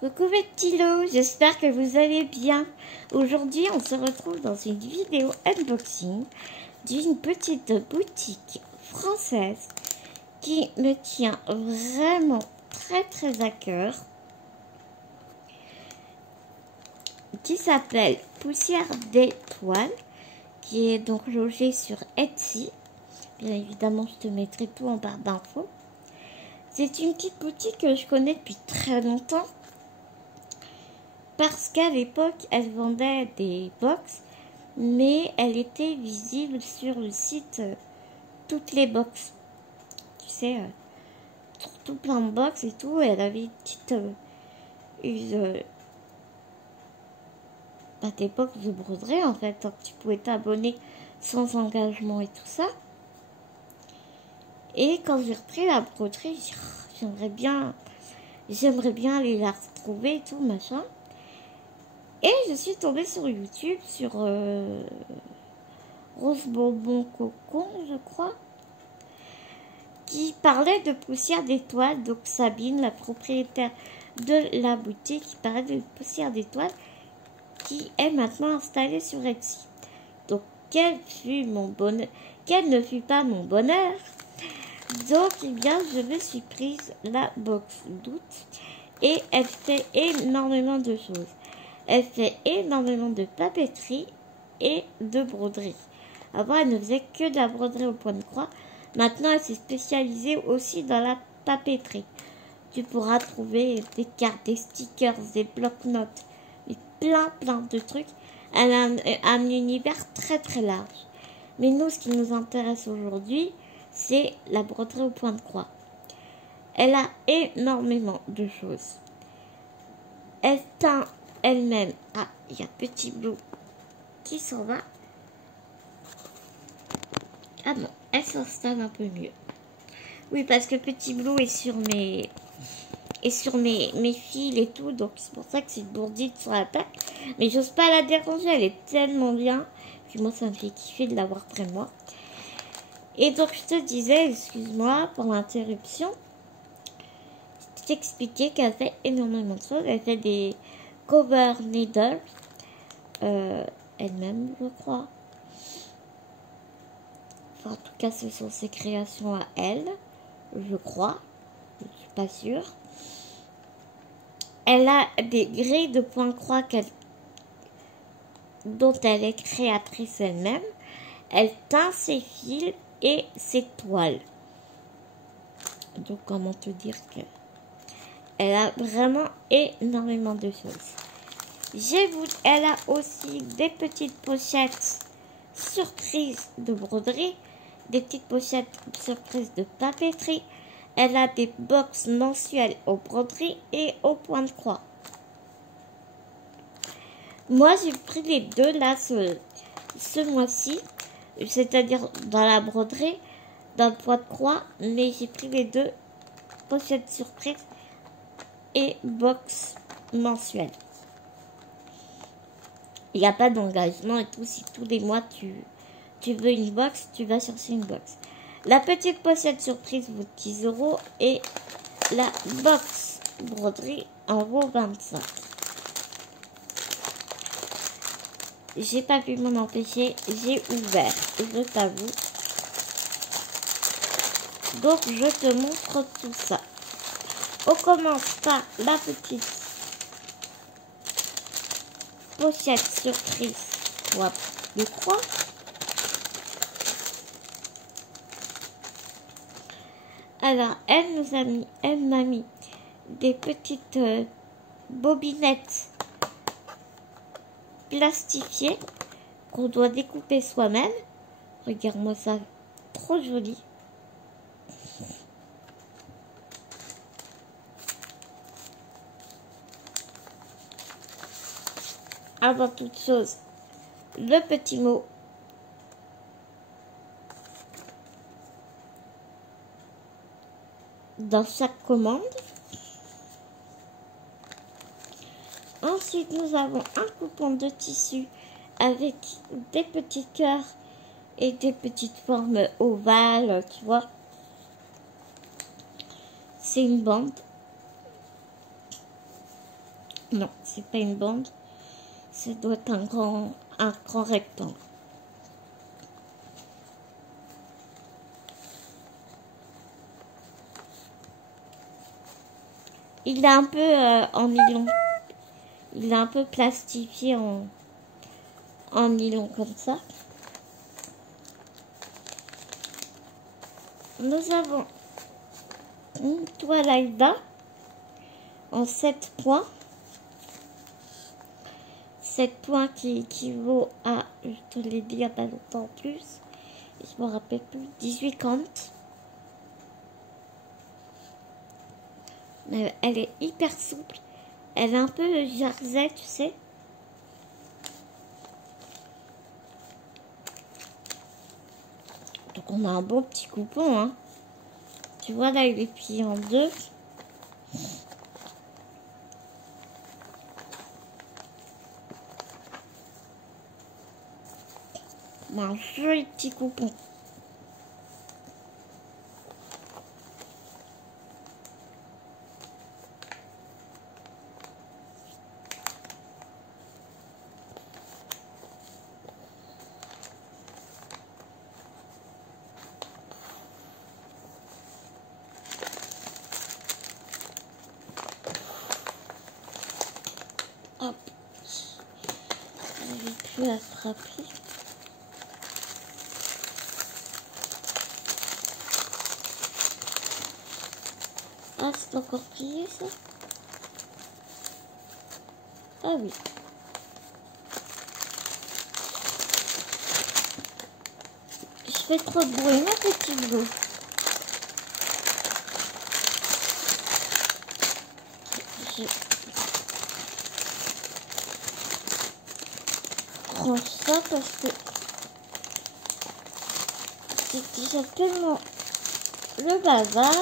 Coucou mes petits loups, j'espère que vous allez bien. Aujourd'hui, on se retrouve dans une vidéo unboxing d'une petite boutique française qui me tient vraiment très à cœur, qui s'appelle Poussière d'étoiles, qui est donc logée sur Etsy. Bien évidemment, je te mettrai tout en barre d'infos. C'est une petite boutique que je connais depuis très longtemps, parce qu'à l'époque, elle vendait des box, mais elle était visible sur le site toutes les box. Tu sais, tout plein de box et tout. Elle avait une petite des box de broderie en fait. Donc tu pouvais t'abonner sans engagement et tout ça. Et quand j'ai repris la broderie, j'aimerais bien aller la retrouver et tout machin. Et je suis tombée sur YouTube, sur Rose Bonbon Cocon, je crois, qui parlait de Poussière d'étoiles. Donc Sabine, la propriétaire de la boutique, qui parlait de Poussière d'étoiles, qui est maintenant installée sur Etsy. Donc quel ne fut pas mon bonheur. Donc eh bien, je me suis prise la box d'août et elle fait énormément de choses. Elle fait énormément de papeterie et de broderie. Avant, elle ne faisait que de la broderie au point de croix. Maintenant, elle s'est spécialisée aussi dans la papeterie. Tu pourras trouver des cartes, des stickers, des blocs-notes, et plein de trucs. Elle a un univers très large. Mais nous, ce qui nous intéresse aujourd'hui, c'est la broderie au point de croix. Elle a énormément de choses. Elle teint elle-même. Ah, il y a Petit Blue qui s'en va. Ah non, elle s'installe un peu mieux. Oui, parce que Petit Blue est sur mes fils et tout, donc c'est pour ça que c'est bourdite sur la plaque. Mais j'ose pas la déranger, elle est tellement bien. Puis moi, ça me fait kiffer de l'avoir près de moi. Et donc, je te disais, excuse-moi pour l'interruption, je t'expliquais qu'elle fait énormément de choses. Elle fait des cover needles, elle-même, je crois. Enfin, en tout cas, ce sont ses créations à elle, je crois. Je ne suis pas sûre. Elle a des grilles de point-croix dont elle est créatrice elle-même. Elle teint ses fils et ses toiles. Donc, comment te dire que elle a vraiment énormément de choses. Elle a aussi des petites pochettes surprises de broderie, des petites pochettes surprises de papeterie. Elle a des box mensuelles aux broderies et au point de croix. Moi, j'ai pris les deux là ce mois-ci, c'est-à-dire dans la broderie, dans le point de croix, mais j'ai pris les deux pochettes surprises et box mensuelle. Il n'y a pas d'engagement et tout. Si tous les mois tu veux une box, tu vas chercher une box. La petite pochette surprise vaut 10 € et la box broderie en vaut 25. J'ai pas pu m'en empêcher, j'ai ouvert, je t'avoue. Donc je te montre tout ça. On commence par la petite pochette surprise de croix. Alors, elle m'a mis des petites bobinettes plastifiées qu'on doit découper soi-même. Regarde-moi ça, trop joli. Avant toute chose, le petit mot dans chaque commande. Ensuite, nous avons un coupon de tissu avec des petits cœurs et des petites formes ovales, tu vois. C'est une bande. Non, c'est pas une bande. Ça doit être un grand rectangle. Il est un peu en nylon. Il est un peu plastifié en nylon comme ça. Nous avons une toile Aïda en 7 points. 7 points qui équivaut à, je te l'ai dit il n'y a pas longtemps plus, je me rappelle plus, 18 comptes. Elle est hyper souple. Elle est un peu jersey, tu sais. Donc on a un bon petit coupon, hein. Tu vois là, il est plié en deux. Un joli petit coupon. Hop. J'avais pu attraper. Ah, c'est encore plié ça? Ah oui. Je fais trop de bruit, ma petite go. Je range ça parce que c'est déjà tellement le bazar.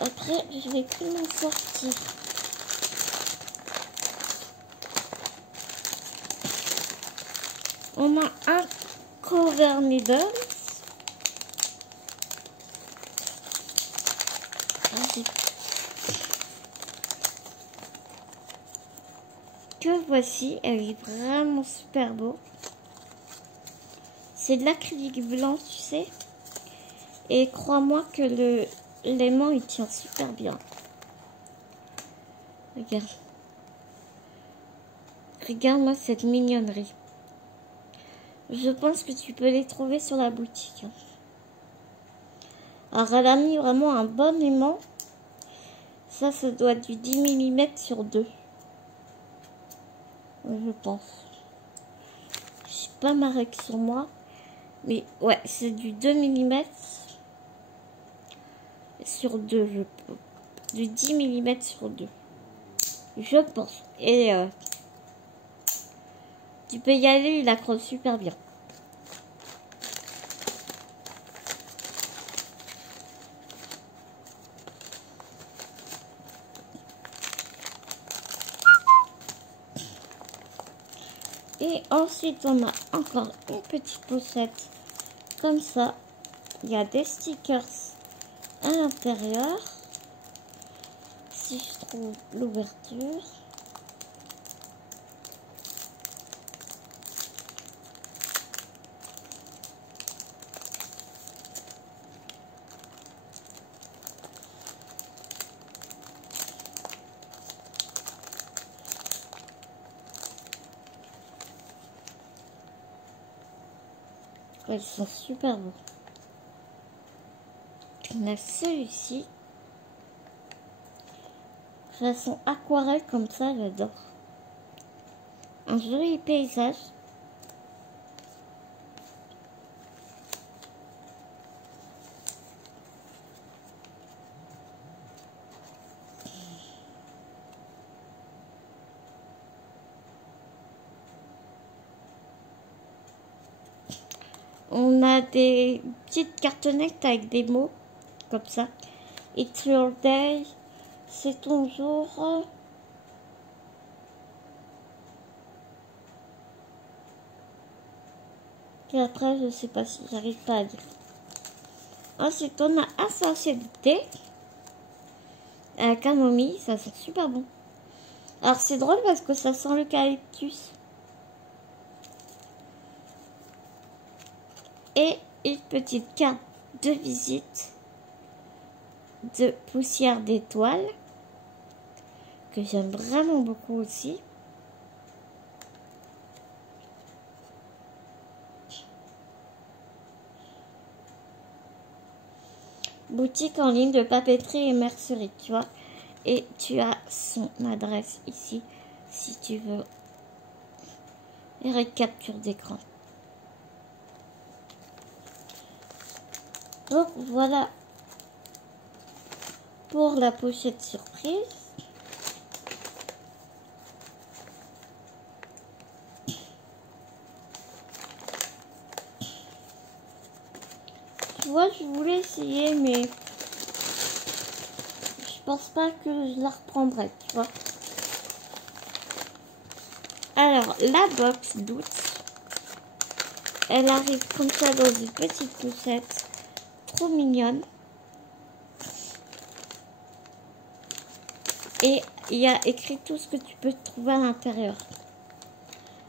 Après, je vais plus m'en sortir. On a un cover needles. Que voici, elle est vraiment super beau. C'est de l'acrylique blanc, tu sais. Et crois-moi que l'aimant il tient super bien. Regarde. Regarde-moi cette mignonnerie. Je pense que tu peux les trouver sur la boutique. Alors elle a mis vraiment un bon aimant. Ça doit être du 10 mm sur 2. Je pense. Je sais pas ma règle sur moi. Mais ouais, c'est du 2 mm sur 2. Du 10 mm sur 2. Je pense. Et tu peux y aller, il accroche super bien. Et ensuite, on a encore une petite pochette comme ça. Il y a des stickers à l'intérieur. Si je trouve l'ouverture. Ouais, ils sont super beaux. On a celui-ci. Façon aquarelle comme ça, j'adore. Un joli paysage. On a des petites cartonnettes avec des mots comme ça. It's your day. C'est ton jour. Et après, je sais pas si j'arrive pas à lire. Ensuite, on a un sachet de thé. à la camomille, ça sent super bon. Alors c'est drôle parce que ça sent l'eucalyptus. Et une petite carte de visite de poussière d'étoiles que j'aime vraiment beaucoup aussi. Boutique en ligne de papeterie et mercerie, tu vois. Et tu as son adresse ici si tu veux. Et capture d'écran. Donc voilà pour la pochette surprise. Tu vois, je voulais essayer, mais je pense pas que je la reprendrai, tu vois. Alors, la box d'août, elle arrive comme ça dans une petite poussette, trop mignonne. Et il y a écrit tout ce que tu peux trouver à l'intérieur.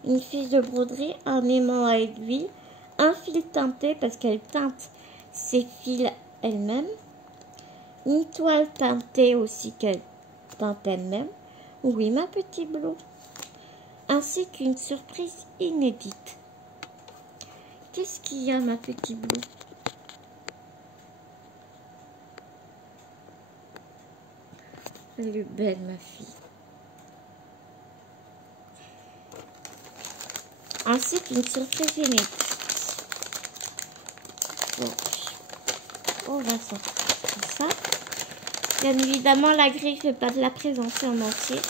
Une fiche de broderie, un aimant à aiguille, un fil teinté parce qu'elle teinte ses fils elle-même, une toile teintée aussi qu'elle teinte elle-même, oui ma petite Blue, ainsi qu'une surprise inédite. Qu'est-ce qu'il y a ma petite Blue? Elle est belle ma fille. Ainsi qu'une surprise inédite. Donc, on va sortir ça. Bien évidemment, la grille, je ne vais pas de la présenter en entier.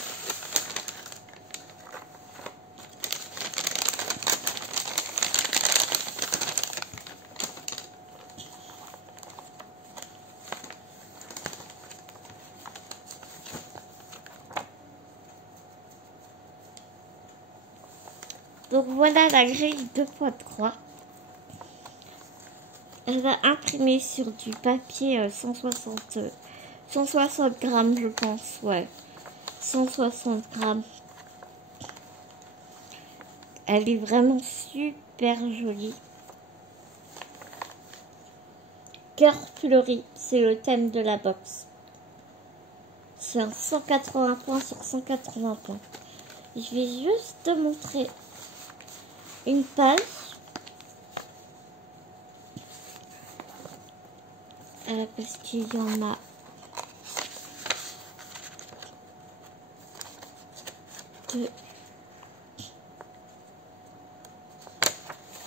Donc voilà la grille de poids de croix. Elle va imprimer sur du papier 160 grammes, je pense, ouais. 160 grammes. Elle est vraiment super jolie. Cœur fleuri, c'est le thème de la box. C'est un 180 points sur 180 points. Je vais juste te montrer une page. Parce qu'il y en a deux.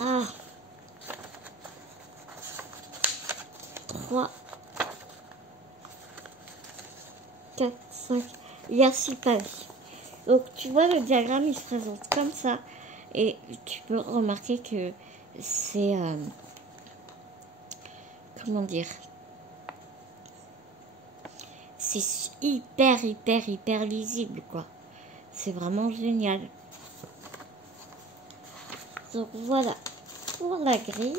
Ah, 3, 4, 5. Il y a 6 pages. Donc tu vois, le diagramme il se présente comme ça. Et tu peux remarquer que c'est... comment dire? C'est hyper lisible, quoi. C'est vraiment génial. Donc voilà pour la grille.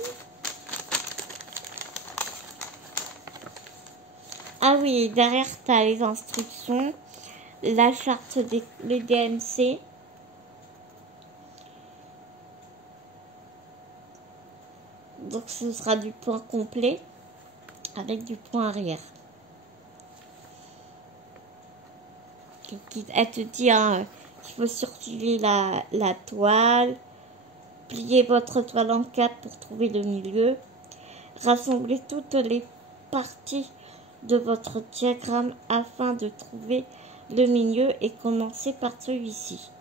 Ah oui, derrière tu as les instructions, la charte des les DMC. Donc ce sera du point complet avec du point arrière. Elle te dit hein, qu'il faut surfiler la toile, plier votre toile en 4 pour trouver le milieu, rassembler toutes les parties de votre diagramme afin de trouver le milieu et commencer par celui-ci.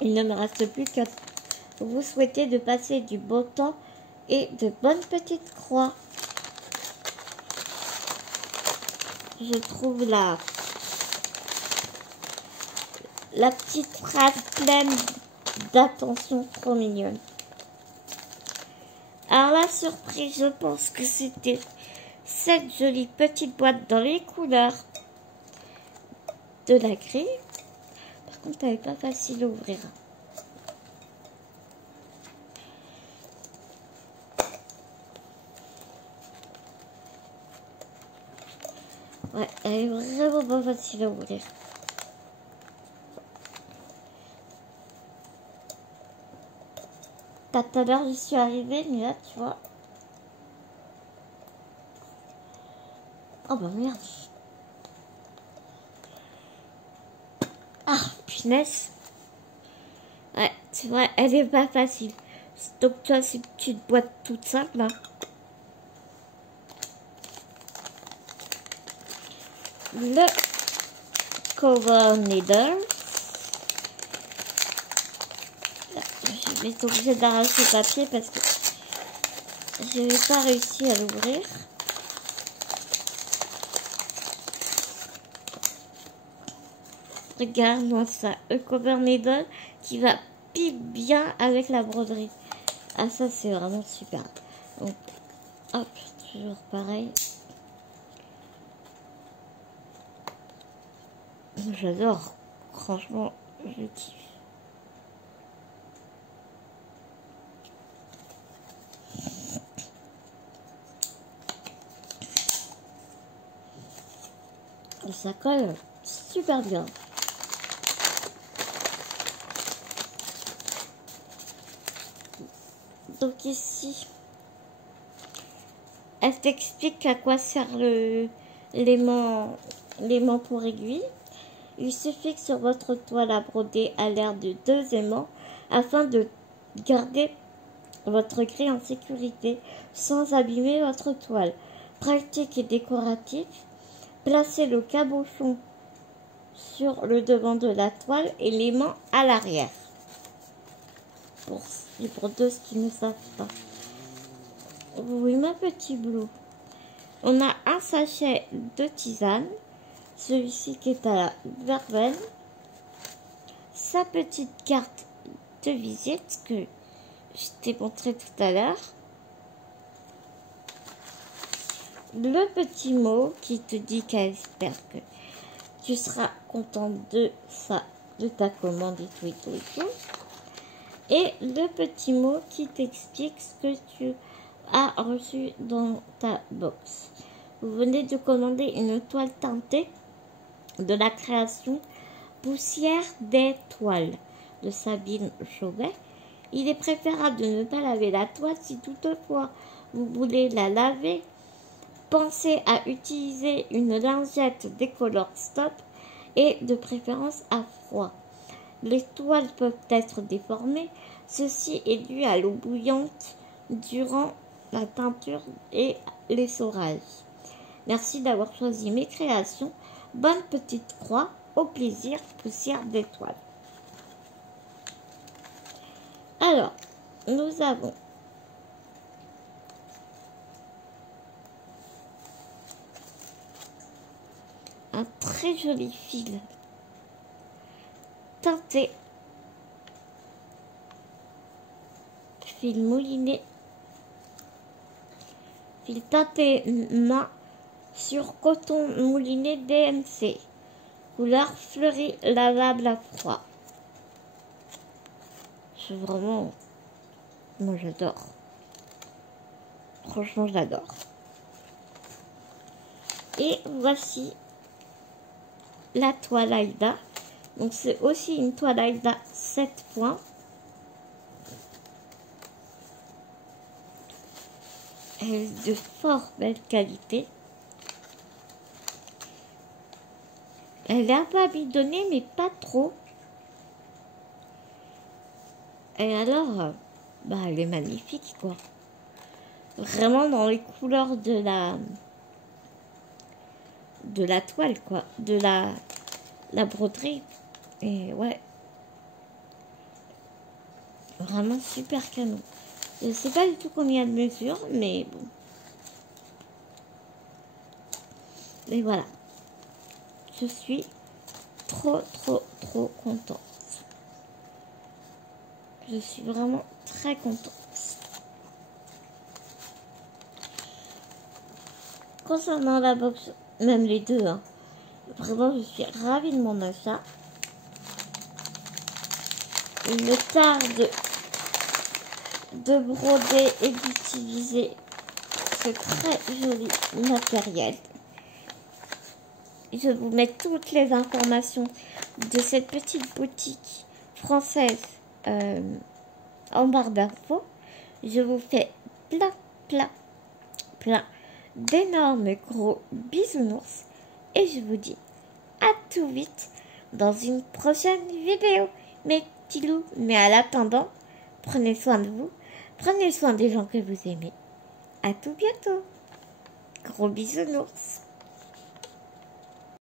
Il ne me reste plus qu'à vous souhaiter de passer du beau temps et de bonnes petites croix. Je trouve la petite phrase pleine d'attention trop mignonne. Alors la surprise, je pense que c'était cette jolie petite boîte dans les couleurs de la grille. Par contre, elle n'est pas facile à ouvrir. Ouais, elle est vraiment pas facile à ouvrir. Tout à l'heure, je suis arrivée, mais là, tu vois. Oh bah merde. Ah, punaise. Ouais, c'est vrai, elle est pas facile. Donc, tu vois, c'est une petite boîte toute simple, là. Le cover needle. Je vais être obligée d'arracher le papier parce que je n'ai pas réussi à l'ouvrir. Regarde-moi ça, le cover needle qui va pile bien avec la broderie. Ah, ça c'est vraiment super. Donc, hop, toujours pareil. J'adore, franchement, je kiffe. Et ça colle super bien. Donc ici, elle t'explique à quoi sert l'aimant pour aiguille. Il suffit que sur votre toile à broder à l'air de 2 aimants afin de garder votre grille en sécurité sans abîmer votre toile. Pratique et décoratif. Placez le cabochon sur le devant de la toile et l'aimant à l'arrière. Pour ceux qui ne savent pas. Oui, ma petite Blue. On a un sachet de tisane. Celui-ci qui est à la verveine. Sa petite carte de visite que je t'ai montré tout à l'heure. Le petit mot qui te dit qu'elle espère que tu seras content de ta commande et tout et tout et tout. Et le petit mot qui t'explique ce que tu as reçu dans ta box. Vous venez de commander une toile teintée de la création Poussière d'étoiles de Sabine Chauvet. Il est préférable de ne pas laver la toile si toutefois vous voulez la laver. Pensez à utiliser une lingette décolore stop et de préférence à froid. Les toiles peuvent être déformées. Ceci est dû à l'eau bouillante durant la teinture et l'essorage. Merci d'avoir choisi mes créations. Bonne petite croix. Au plaisir, Poussière d'étoiles. Alors, nous avons un très joli fil teinté, fil mouliné, fil teinté main sur coton mouliné DMC, couleur fleurie lavable à froid. C'est vraiment, moi j'adore, franchement j'adore. Et voici la toile Aïda. Donc c'est aussi une toile Aïda 7 points. Elle est de fort belle qualité. Elle est un peu abandonnée mais pas trop. Et alors, elle est magnifique quoi. Vraiment dans les couleurs de la toile quoi, de la broderie. Et ouais, vraiment super canon. Je sais pas du tout combien de mesures, mais bon. Et voilà, je suis trop contente. Je suis vraiment très contente. Concernant la box, même les deux, hein, vraiment je suis ravie de mon achat. Il me tarde de broder et d'utiliser ce très joli matériel. je vous mets toutes les informations de cette petite boutique française en barre d'infos. Je vous fais plein d'énormes gros bisounours et je vous dis à tout vite dans une prochaine vidéo, mes petits loups. Mais à l'attendant, prenez soin de vous, prenez soin des gens que vous aimez. À tout bientôt. Gros bisounours.